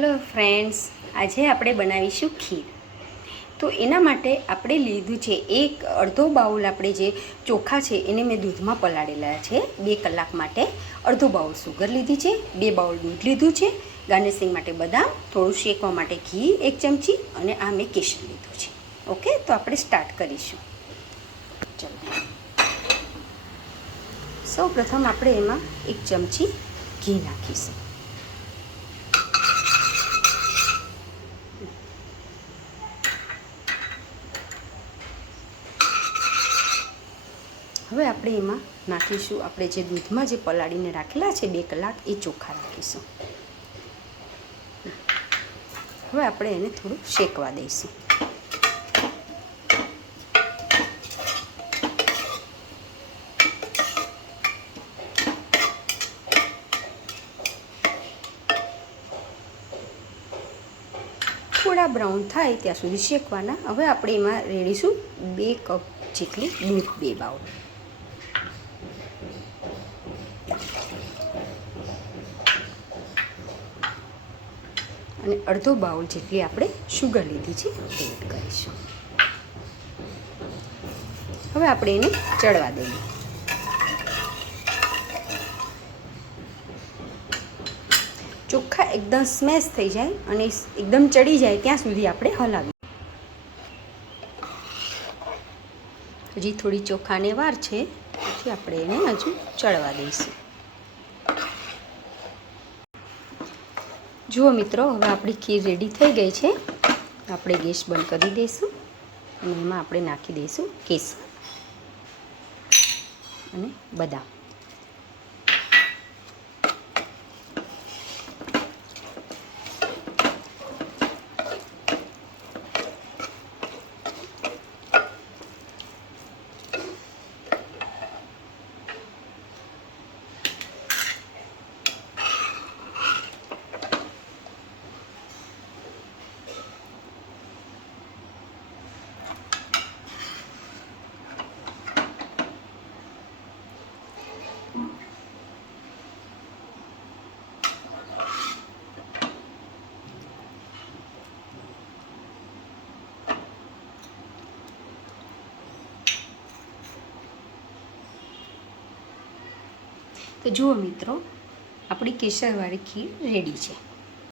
Hello friends, આજે આપણે બનાવીશું ખીર. તો એના માટે આપણે લીધું છે અડધો બાઉલ. આપણે જે ચોખા છે એને મેં દૂધમાં પલાળેલા છે 2 કલાક માટે. અડધો બાઉલ સુગર લીધી છે, 2 બાઉલ દૂધ લીધું છે, ગાર્નિશિંગ માટે બદામ, થોડું શેકવા માટે ઘી 1 ચમચી અને આ મેં કેસર લીધું છે. ઓકે, તો આપણે સ્ટાર્ટ કરીશું. ચલો, સૌ પ્રથમ આપણે એમાં 1 ચમચી ઘી નાખીશું. હવે આપણે એમાં નાખીશું આપણે જે દૂધમાં જે પલાળીને રાખેલા છે 2 કલાક એ ચોખા રાખીશું. હવે આપણે એને થોડું શેકવા દઈશું. થોડા બ્રાઉન થાય ત્યાં સુધી શેકવાના. હવે આપણે એમાં રેડીશું 2 કપ જેટલી દૂધ, 2 બાઉલ. અને અડધો બાઉલ જેટલી આપણે શુગર લીધી છે એડ કરીશું. હવે આપણે એને ચડવા દઈએ. ચોખ્ખા એકદમ સ્મેશ થઈ જાય અને એકદમ ચડી જાય ત્યાં સુધી આપણે હલાવીએ. હજી થોડી ચોખાને વાર છે, પછી આપણે એને હજુ ચડવા દઈશું. જુઓ મિત્રો, હવે આપણી ખીર રેડી થઈ ગઈ છે. આપણે ગેસ બંધ કરી દઈશું અને એમાં આપણે નાખી દઈશું કેસર અને બદામ. તો જુઓ મિત્રો, આપણી કેસરવાળી ખીર રેડી છે.